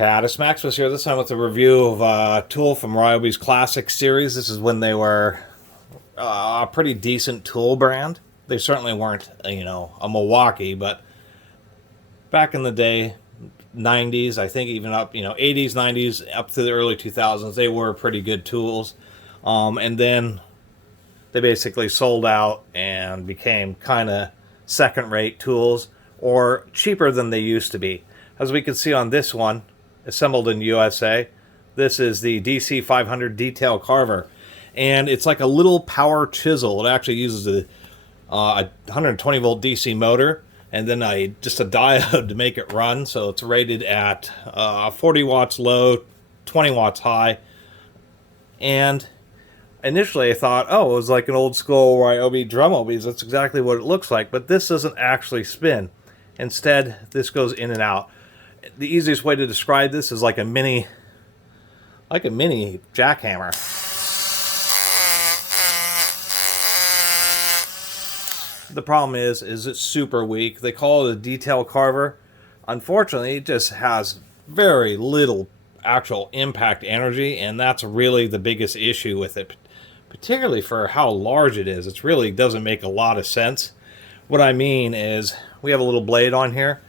Catus. Maximus here, this time with a review of a tool from Ryobi's Classic series. This is when they were a pretty decent tool brand. They certainly weren't, a Milwaukee, but back in the day, 90s, I think even up, 80s, 90s, up to the early 2000s, they were pretty good tools. And then they basically sold out and became kind of second-rate tools, or cheaper than they used to be. As we can see on this one, assembled in USA, this is the DC500 detail carver. And it's like a little power chisel. It actually uses a 120 volt DC motor and then just a diode to make it run. So it's rated at 40 watts low, 20 watts high. And initially I thought, oh, it was like an old school Ryobi drum because that's exactly what it looks like. But this doesn't actually spin. Instead, this goes in and out. The easiest way to describe this is like a mini jackhammer. The problem is it's super weak. They call it a detail carver. Unfortunately, it just has very little actual impact energy, and that's really the biggest issue with it, particularly for how large it is. It really doesn't make a lot of sense. What I mean is, we have a little blade on here.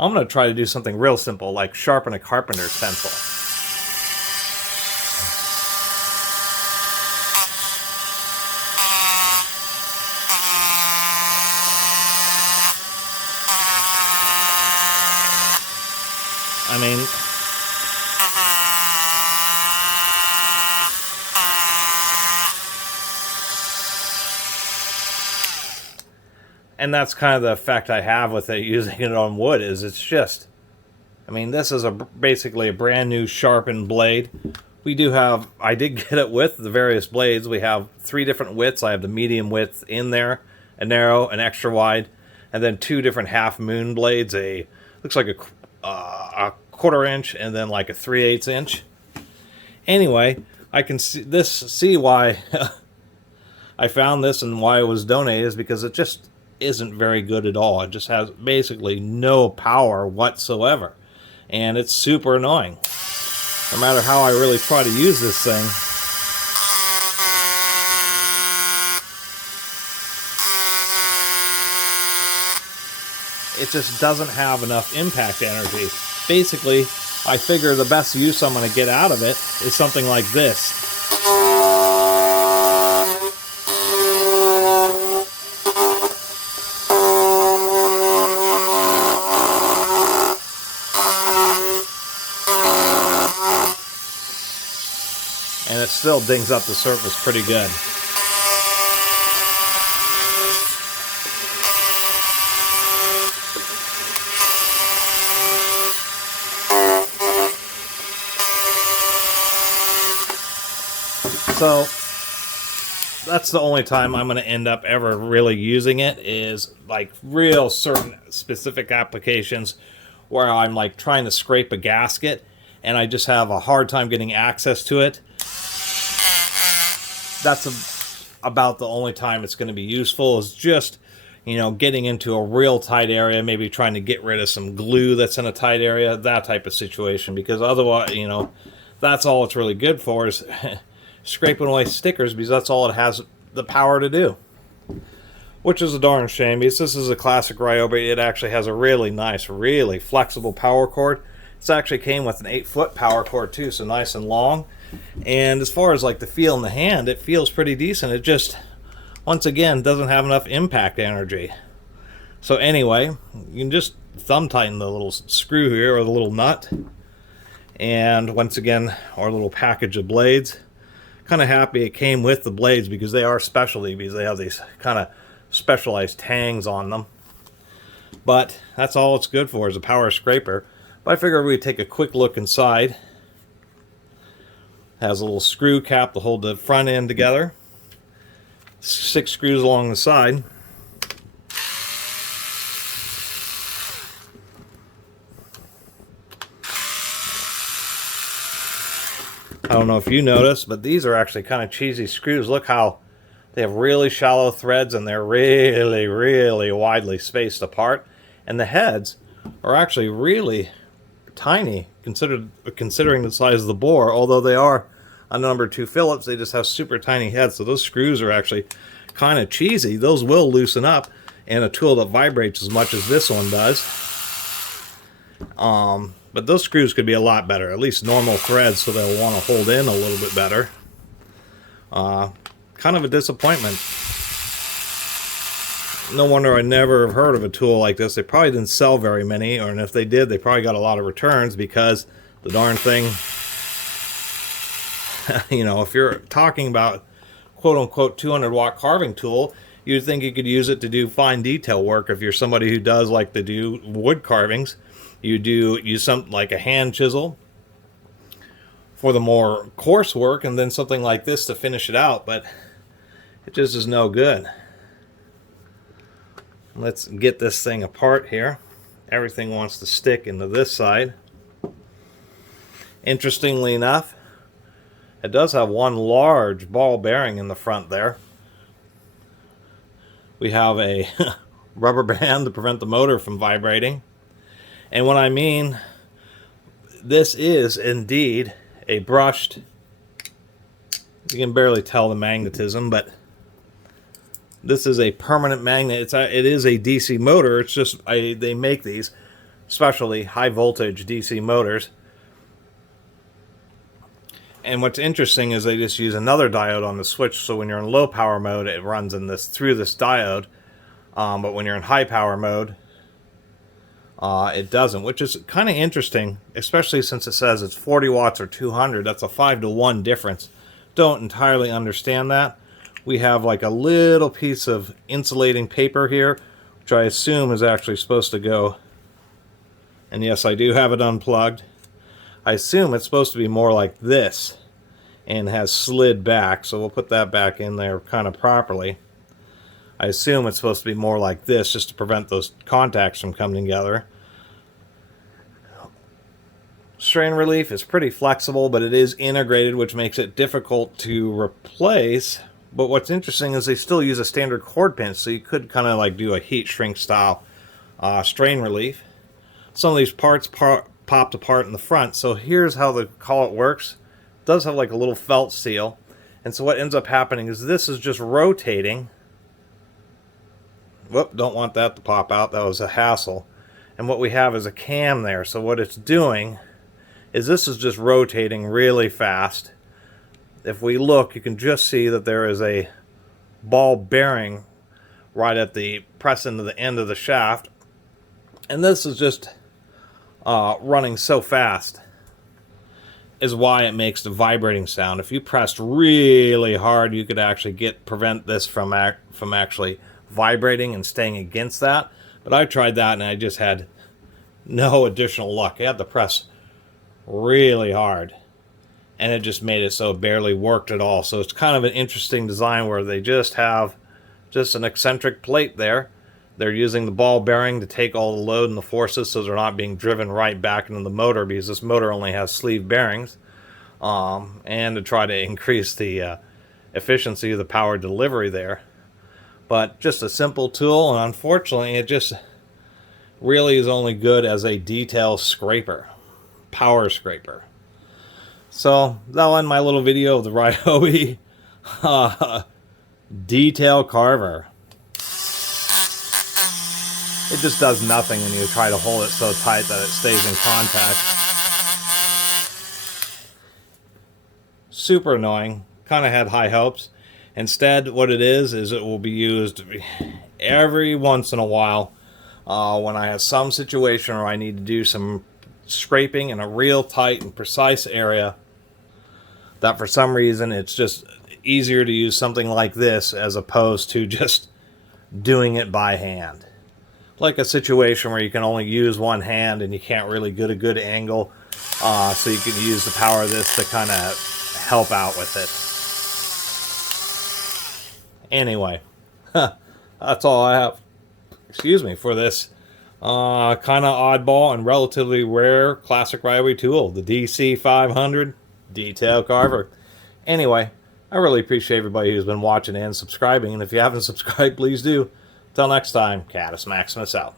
I'm going to try to do something real simple, like sharpen a carpenter's pencil. I mean, and that's kind of the effect I have with it using it on wood. Is it's just, I mean, this is basically a brand new sharpened blade. I did get it with the various blades. We have 3 different widths. I have the medium width in there, a narrow, an extra wide, and then 2 different half moon blades. Looks like a 1/4 inch and then like a 3/8 inch. Anyway, I can see why I found this and why it was donated, is because it just isn't very good at all. It just has basically no power whatsoever, and it's super annoying. No matter how I really try to use this thing, it just doesn't have enough impact energy. Basically, I figure the best use I'm going to get out of it is something like this. And it still dings up the surface pretty good. So that's the only time I'm going to end up ever really using it, is like real certain specific applications where I'm like trying to scrape a gasket and I just have a hard time getting access to it. That's about the only time it's going to be useful, is just, getting into a real tight area, maybe trying to get rid of some glue that's in a tight area, that type of situation. Because otherwise, that's all it's really good for, is scraping away stickers, because that's all it has the power to do. Which is a darn shame, because this is a classic Ryobi. It actually has a really nice, really flexible power cord. It actually came with an 8-foot power cord too, so nice and long. And as far as like the feel in the hand, it feels pretty decent. It just, once again, doesn't have enough impact energy. So anyway, you can just thumb tighten the little screw here, or the little nut. And once again, our little package of blades. Kind of happy it came with the blades, because they are specialty, because they have these kind of specialized tangs on them. But that's all it's good for, is a power scraper. But I figured we'd take a quick look inside. Has a little screw cap to hold the front end together. 6 screws along the side. I don't know if you noticed, but these are actually kind of cheesy screws. Look how they have really shallow threads, and they're really, really widely spaced apart. And the heads are actually really tiny considering the size of the bore. Although they are a number 2 Phillips, they just have super tiny heads, so those screws are actually kind of cheesy. Those will loosen up in a tool that vibrates as much as this one does. But those screws could be a lot better, at least normal threads, so they'll want to hold in a little bit better. Kind of a disappointment. No wonder I never have heard of a tool like this. They probably didn't sell very many, or if they did, they probably got a lot of returns, because the darn thing, you know, if you're talking about quote-unquote 200-watt carving tool, you'd think you could use it to do fine detail work. If you're somebody who does like to do wood carvings, you use something like a hand chisel for the more coarse work, and then something like this to finish it out, but it just is no good. Let's get this thing apart here. Everything wants to stick into this side. Interestingly enough, it does have one large ball bearing in the front there. We have a rubber band to prevent the motor from vibrating. And what I mean, this is indeed a brushed, you can barely tell the magnetism, but this is a permanent magnet. It is a DC motor. It's just they make these, especially high voltage DC motors. And what's interesting is they just use another diode on the switch, so when you're in low power mode, it runs in through this diode. But when you're in high power mode, it doesn't, which is kind of interesting, especially since it says it's 40 watts or 200. That's a 5-to-1 difference. Don't entirely understand that. We have like a little piece of insulating paper here, which I assume is actually supposed to go, and yes, I do have it unplugged. I assume it's supposed to be more like this and has slid back, so we'll put that back in there kind of properly. I assume it's supposed to be more like this, just to prevent those contacts from coming together. Strain relief is pretty flexible, but it is integrated, which makes it difficult to replace. But what's interesting is they still use a standard cord pin, so you could kind of like do a heat shrink style strain relief. Some of these parts popped apart in the front, so here's how the collet works. It does have like a little felt seal, and so what ends up happening is this is just rotating. Whoop, don't want that to pop out. That was a hassle. And what we have is a cam there, so what it's doing is this is just rotating really fast. If we look, you can just see that there is a ball bearing right at the press into the end of the shaft, and this is just running so fast is why it makes the vibrating sound. If you pressed really hard, you could actually prevent this from actually vibrating and staying against that. But I tried that and I just had no additional luck. I had to press really hard, and it just made it so it barely worked at all. So it's kind of an interesting design where they just have just an eccentric plate there. They're using the ball bearing to take all the load and the forces, so they're not being driven right back into the motor, because this motor only has sleeve bearings, and to try to increase the efficiency of the power delivery there. But just a simple tool, and unfortunately it just really is only good as a detail scraper, power scraper. So that'll end my little video of the Ryobi detail carver. It just does nothing when you try to hold it so tight that it stays in contact. Super annoying. Kind of had high hopes. Instead, what it is it will be used every once in a while when I have some situation where I need to do some scraping in a real tight and precise area, that for some reason it's just easier to use something like this as opposed to just doing it by hand. Like a situation where you can only use one hand and you can't really get a good angle, so you can use the power of this to kind of help out with it. Anyway, that's all I have, for this kind of oddball and relatively rare classic Ryobi tool, the DC500 detail carver. Anyway, I really appreciate everybody who's been watching and subscribing, and if you haven't subscribed, please do. Till next time, Catus Maximus out.